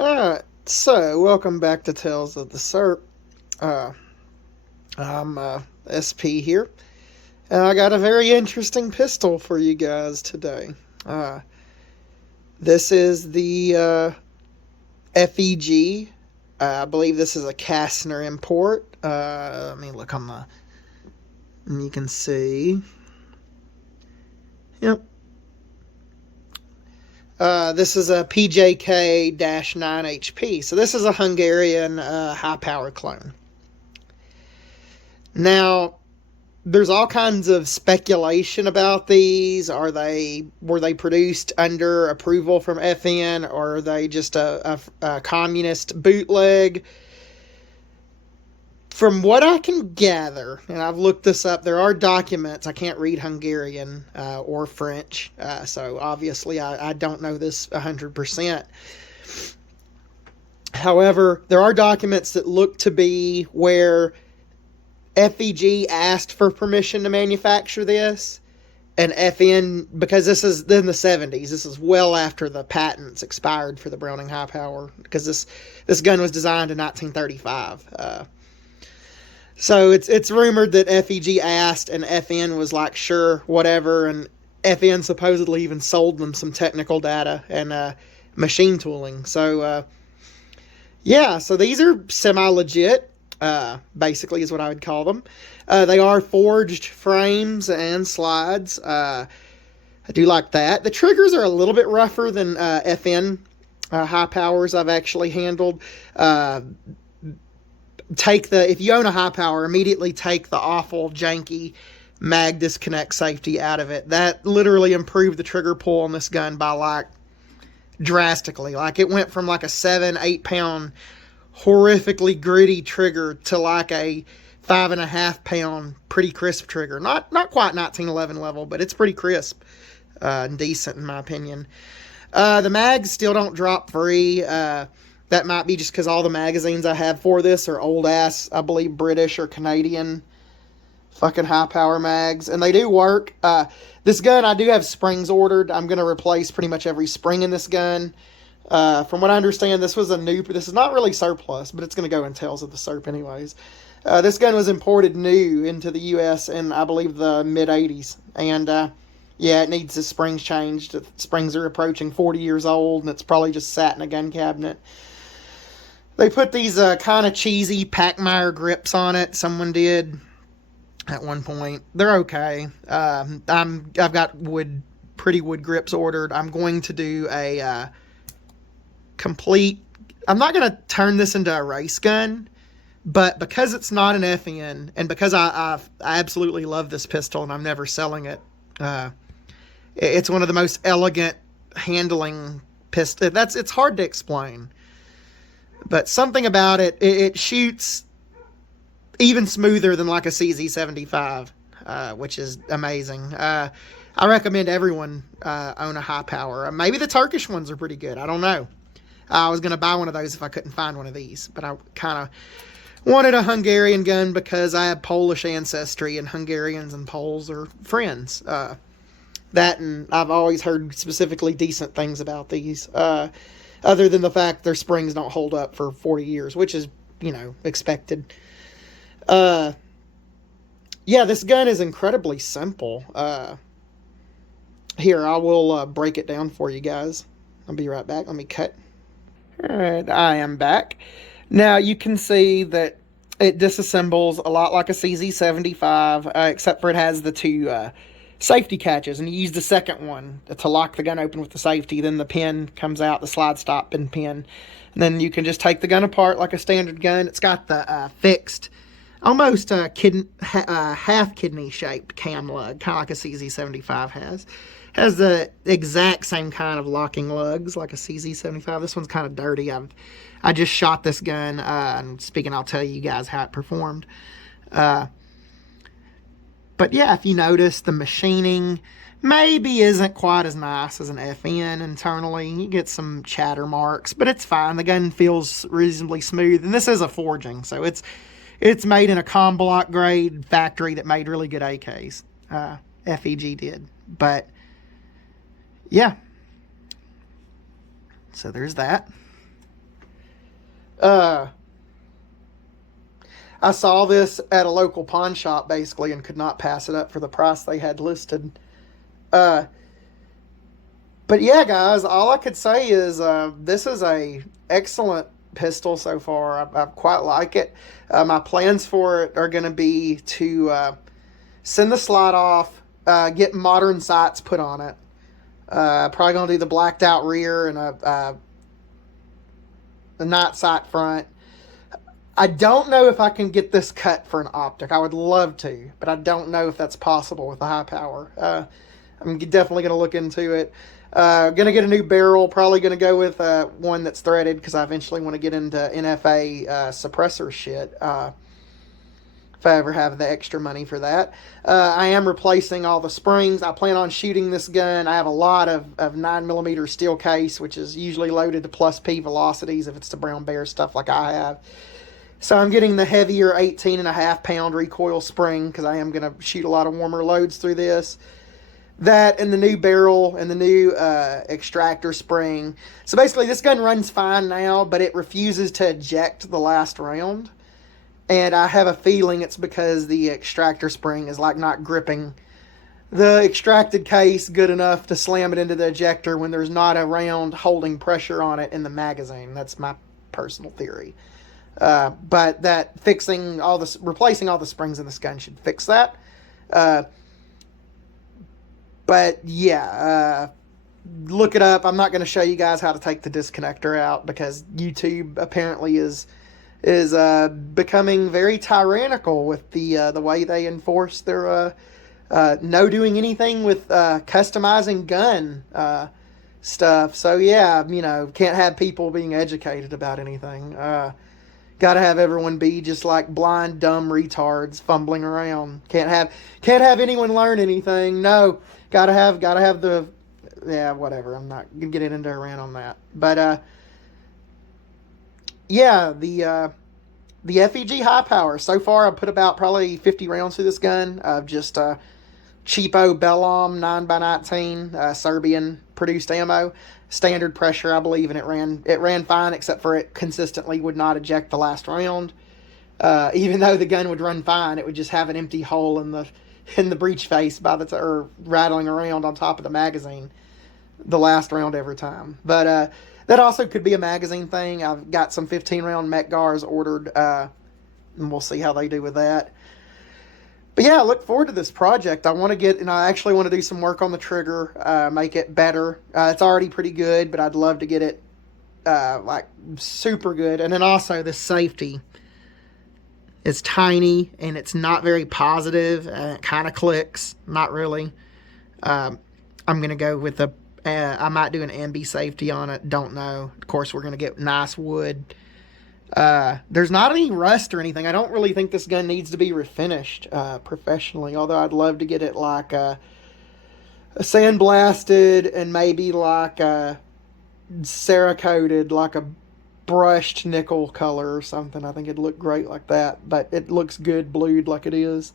Alright, so welcome back to Tales of the Surp. Uh, I'm SP here, and I got a very interesting pistol for you guys today. Uh, this is the FEG. I believe this is a Kastner import. Let me look on the. And you can see. Yep. This is a PJK-9 HP. So this is a Hungarian high power clone. Now, there's all kinds of speculation about these. Were they produced under approval from FN, or are they just a communist bootleg? From what I can gather, and I've looked this up, there are documents. I can't read Hungarian or French, so obviously I don't know this 100%. However, there are documents that look to be where FEG asked for permission to manufacture this, and FN, because this is in the 70s, this is well after the patents expired for the Browning High Power, because this gun was designed in 1935. So it's rumored that FEG asked, and FN was like, sure, whatever, and FN supposedly even sold them some technical data and machine tooling. So, yeah, so these are semi-legit, basically is what I would call them. They are forged frames and slides. I do like that. The triggers are a little bit rougher than FN high powers I've actually handled. If you own a high power, immediately take the awful janky mag disconnect safety out of it. That literally improved the trigger pull on this gun by like drastically. Like it went from like a 7-8 pound horrifically gritty trigger to like a 5.5 pound pretty crisp trigger. Not quite 1911 level, but it's pretty crisp and decent in my opinion. The mags still don't drop free. That might be just because all the magazines I have for this are old ass, I believe, British or Canadian fucking high power mags, and they do work. This gun, I do have springs ordered. I'm going to replace pretty much every spring in this gun. From what I understand, this is not really surplus, but it's going to go in Tales of the Surp anyways. This gun was imported new into the U.S. in, I believe, the mid-'80s, and yeah, it needs the springs changed. The springs are approaching 40 years old, and it's probably just sat in a gun cabinet. They put these kind of cheesy Packmeyer grips on it. Someone did at one point. They're okay. I've got pretty wood grips ordered. I'm going to do a complete. I'm not going to turn this into a race gun, but because it's not an FN, and because I absolutely love this pistol and I'm never selling it. It's one of the most elegant handling pistol. It's hard to explain. But something about it shoots even smoother than like a CZ75, which is amazing. I recommend everyone own a high power. Maybe the Turkish ones are pretty good. I don't know. I was going to buy one of those if I couldn't find one of these. But I kind of wanted a Hungarian gun because I have Polish ancestry, and Hungarians and Poles are friends. That, and I've always heard specifically decent things about these. Other than the fact their springs don't hold up for 40 years, which is, expected. Yeah, this gun is incredibly simple. Here, I will break it down for you guys. I'll be right back. Let me cut. Alright, I am back. Now, you can see that it disassembles a lot like a CZ75, except for it has the two safety catches, and you use the second one to lock the gun open with the safety. Then the pin comes out, the slide stop and pin, and then you can just take the gun apart like a standard gun. It's got the fixed, almost half kidney shaped cam lug, kind of like a CZ75 has the exact same kind of locking lugs like a CZ75. This one's kind of dirty. I just shot this gun, and speaking, I'll tell you guys how it performed. But yeah, if you notice, the machining maybe isn't quite as nice as an FN internally. You get some chatter marks, but it's fine. The gun feels reasonably smooth, and this is a forging, so it's made in a com block grade factory that made really good AKs. FEG did, but yeah. So there's that. Uh, I saw this at a local pawn shop basically and could not pass it up for the price they had listed. Uh, but yeah, guys, all I could say is this is a excellent pistol so far. I quite like it. My plans for it are going to be to send the slide off, get modern sights put on it. Probably going to do the blacked out rear and a night sight front. I don't know if I can get this cut for an optic. I would love to, but I don't know if that's possible with the high power. I'm definitely going to look into it. Going to get a new barrel. Probably going to go with one that's threaded because I eventually want to get into NFA suppressor shit. If I ever have the extra money for that. I am replacing all the springs. I plan on shooting this gun. I have a lot of 9mm steel case, which is usually loaded to plus P velocities if it's the brown bear stuff like I have. So I'm getting the heavier 18.5 pound recoil spring because I am going to shoot a lot of warmer loads through this. That and the new barrel and the new extractor spring. So basically this gun runs fine now, but it refuses to eject the last round. And I have a feeling it's because the extractor spring is like not gripping the extracted case good enough to slam it into the ejector when there's not a round holding pressure on it in the magazine. That's my personal theory. But that replacing all the springs in this gun should fix that. But yeah, look it up. I'm not going to show you guys how to take the disconnector out because YouTube apparently is becoming very tyrannical with the way they enforce their no doing anything with customizing gun stuff. So yeah, can't have people being educated about anything. Got to have everyone be just like blind, dumb retards fumbling around. Can't have anyone learn anything. No, gotta have the, yeah, whatever. I'm not gonna get into a rant on that. But yeah, the FEG high power. So far, I've put about probably 50 rounds through this gun of just cheapo Belom 9x19 Serbian produced ammo. Standard pressure, I believe, and it ran fine, except for it consistently would not eject the last round. Even though the gun would run fine, it would just have an empty hole in the breech face or rattling around on top of the magazine the last round every time. But that also could be a magazine thing. I've got some 15-round Metgars ordered, and we'll see how they do with that. But yeah, I look forward to this project. I actually want to do some work on the trigger, make it better. It's already pretty good, but I'd love to get it like super good. And then also this safety. It's tiny and it's not very positive. It kind of clicks, not really. I'm gonna go with I might do an ambi safety on it. Don't know. Of course, we're gonna get nice wood. There's not any rust or anything. I don't really think this gun needs to be refinished professionally, although I'd love to get it like a sandblasted and maybe like a Cerakoted, like a brushed nickel color or something. I think it'd look great like that, but it looks good blued like it is,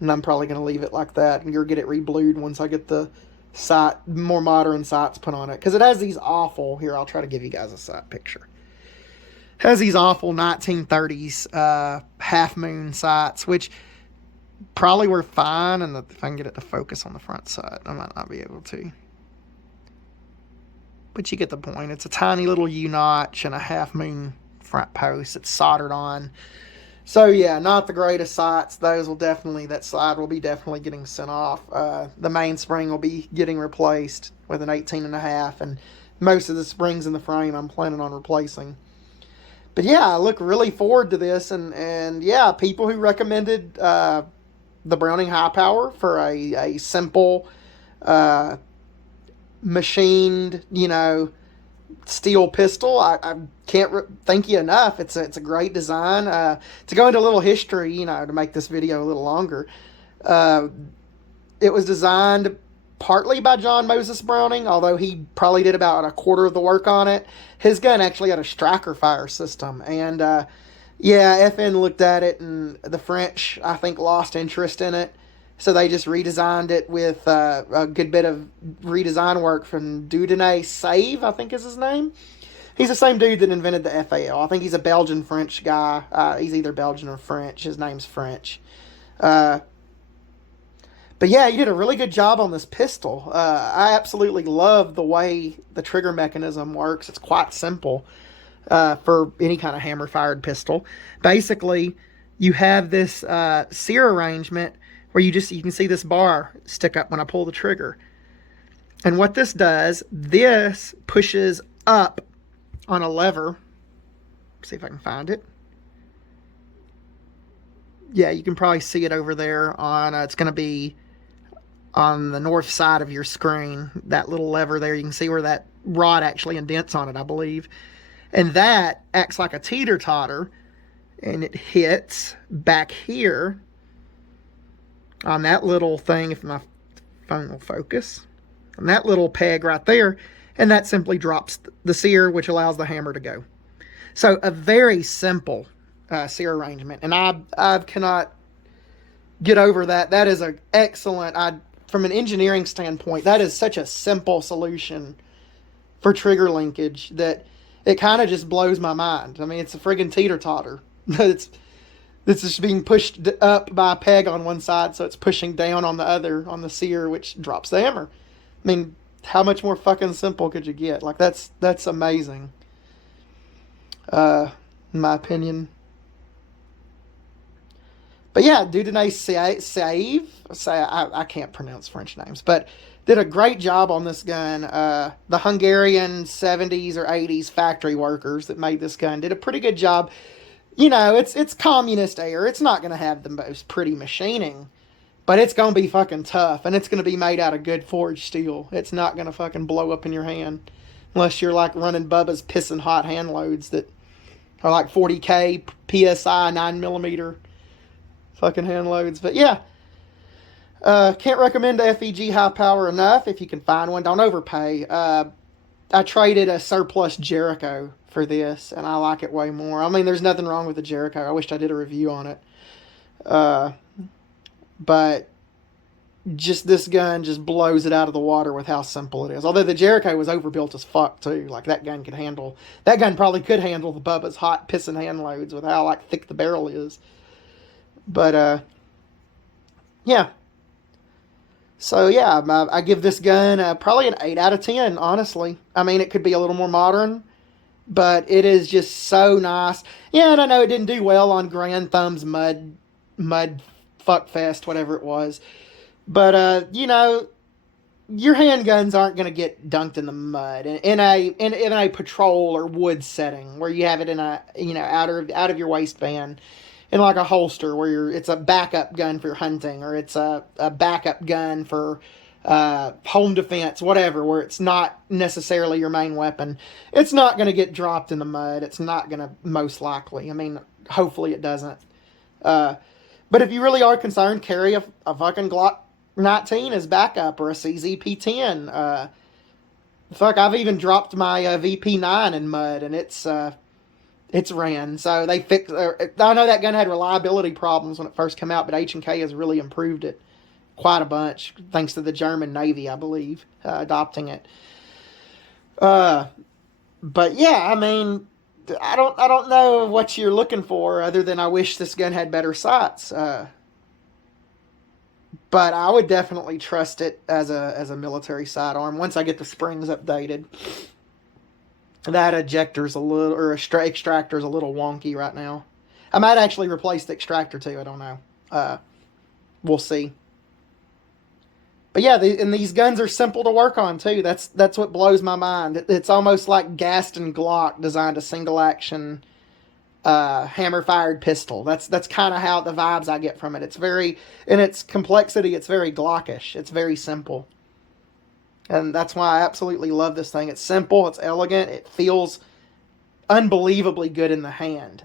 and I'm probably going to leave it like that and get it re-blued once I get the more modern sights put on it, because it has these awful, here, I'll try to give you guys a sight picture. Has these awful 1930s half moon sights, which probably were fine, and if I can get it to focus on the front side, I might not be able to. But you get the point. It's a tiny little U-notch and a half moon front post. It's soldered on. So yeah, not the greatest sights. That slide will be definitely getting sent off. The mainspring will be getting replaced with an 18.5, and most of the springs in the frame I'm planning on replacing. But yeah, I look really forward to this, and yeah, people who recommended the Browning High Power for a simple machined, steel pistol, I can't thank you enough. It's a great design. To go into a little history, to make this video a little longer, it was designed partly by John Moses Browning, although he probably did about a quarter of the work on it. His gun actually had a striker fire system, and FN looked at it, and the French, I think, lost interest in it, so they just redesigned it with a good bit of redesign work from Dieudonné Save, I think is his name. He's the same dude that invented the FAL. I think he's a Belgian-French guy. He's either Belgian or French. His name's French. But yeah, he did a really good job on this pistol. I absolutely love the way the trigger mechanism works. It's quite simple for any kind of hammer-fired pistol. Basically, you have this sear arrangement where you can see this bar stick up when I pull the trigger. And what this does, this pushes up on a lever. See if I can find it. Yeah, you can probably see it over there on, it's going to be on the north side of your screen. That little lever there, you can see where that rod actually indents on it, I believe. And that acts like a teeter-totter, and it hits back here on that little thing, if my phone will focus, on that little peg right there, and that simply drops the sear, which allows the hammer to go. So a very simple sear arrangement, and I cannot get over that. That is an excellent, from an engineering standpoint, that is such a simple solution for trigger linkage that it kind of just blows my mind. I mean, it's a friggin' teeter-totter. It's just being pushed up by a peg on one side, so it's pushing down on the other, on the sear, which drops the hammer. I mean, how much more fucking simple could you get? Like, that's amazing. In my opinion. But yeah, Dudene Save, I can't pronounce French names, but did a great job on this gun. The Hungarian 70s or 80s factory workers that made this gun did a pretty good job. You know, it's communist era. It's not going to have the most pretty machining, but it's going to be fucking tough, and it's going to be made out of good forged steel. It's not going to fucking blow up in your hand unless you're like running Bubba's pissing hot hand loads that are like 40K PSI 9mm fucking hand loads. But yeah, can't recommend the FEG high power enough. If you can find one, don't overpay. I traded a surplus Jericho for this, and I like it way more. I mean, there's nothing wrong with the Jericho. I wished I did a review on it. But just this gun just blows it out of the water with how simple it is. Although the Jericho was overbuilt as fuck too. Like that gun probably could handle the Bubba's hot pissing hand loads with how like thick the barrel is. But yeah. So yeah, I give this gun probably an 8 out of 10, honestly. I mean, it could be a little more modern, but it is just so nice. Yeah, and I know it didn't do well on Grand Thumb's mud fuckfest, whatever it was. But you know, your handguns aren't going to get dunked in the mud in a patrol or wood setting where you have it in a, you know, out of your waistband in like a holster where it's a backup gun for hunting, or it's a backup gun for home defense, whatever, where it's not necessarily your main weapon. It's not going to get dropped in the mud. It's not going to, most likely. I mean, hopefully it doesn't. But if you really are concerned, carry a fucking Glock 19 as backup, or a CZP-10. Fuck, I've even dropped my VP9 in mud, and it's ran. So they fixed. I know that gun had reliability problems when it first came out, but H&K has really improved it quite a bunch, thanks to the German Navy, I believe, adopting it. But yeah, I mean, I don't know what you're looking for other than I wish this gun had better sights. But I would definitely trust it as a military sidearm once I get the springs updated. That ejector's extractor's a little wonky right now. I might actually replace the extractor too. I don't know. We'll see. But yeah, and these guns are simple to work on too. That's what blows my mind. It's almost like Gaston Glock designed a single action hammer fired pistol. That's kind of how the vibes I get from it. It's very, in its complexity, it's very Glockish. It's very simple. And that's why I absolutely love this thing. It's simple, it's elegant, it feels unbelievably good in the hand.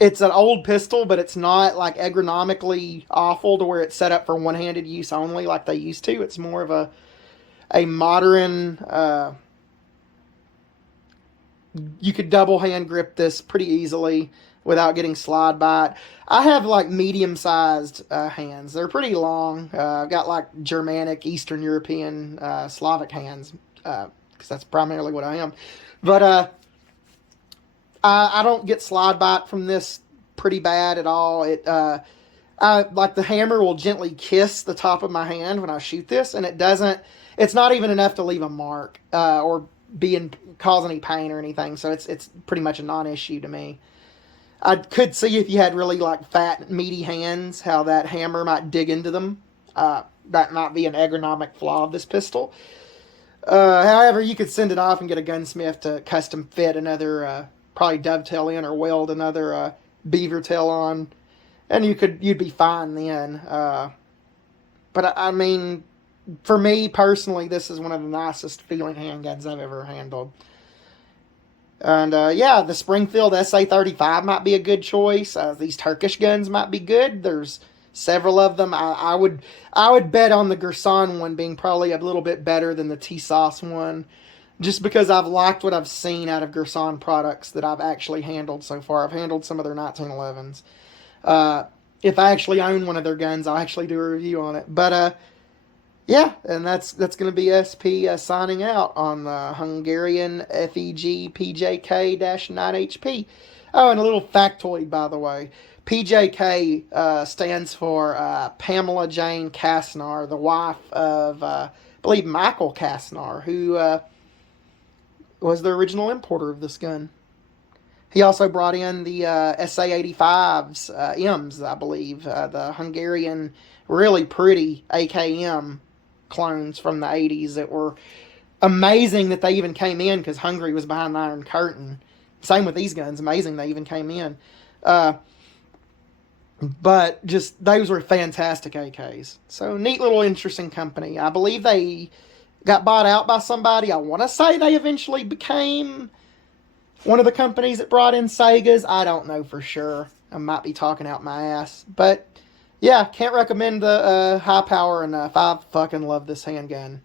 It's an old pistol, but it's not like ergonomically awful to where it's set up for one-handed use only like they used to. It's more of a modern, you could double hand grip this pretty easily without getting slide by it. I have like medium-sized hands. They're pretty long. I've got like Germanic, Eastern European, Slavic hands. because that's primarily what I am. But I don't get slide bite from this pretty bad at all. Like the hammer will gently kiss the top of my hand when I shoot this, and it's not even enough to leave a mark or cause any pain or anything. So it's pretty much a non-issue to me. I could see if you had really like fat, meaty hands, how that hammer might dig into them. That might be an ergonomic flaw of this pistol. However, you could send it off and get a gunsmith to custom fit another, probably dovetail in or weld another beaver tail on, and you'd be fine then. But I mean, for me personally, this is one of the nicest feeling handguns I've ever handled. And yeah, the Springfield SA-35 might be a good choice. These Turkish guns might be good. There's several of them. I would bet on the Gerson one being probably a little bit better than the TSOS one, just because I've liked what I've seen out of Gerson products that I've actually handled so far. I've handled some of their 1911s. If I actually own one of their guns, I'll actually do a review on it. But yeah, and that's going to be SP signing out on the Hungarian FEG PJK-9HP. Oh, and a little factoid, by the way. PJK stands for Pamela Jane Kastner, the wife of, I believe, Michael Kastner, who was the original importer of this gun. He also brought in the SA-85s, M's, I believe, the Hungarian, really pretty AKM clones from the 80s that were amazing that they even came in, because Hungary was behind the Iron Curtain. Same with these guns. Amazing they even came in. But just, those were fantastic AKs. So, neat little interesting company. I believe they got bought out by somebody. I want to say they eventually became one of the companies that brought in Segas. I don't know for sure. I might be talking out my ass. But yeah, can't recommend the high power enough. I fucking love this handgun.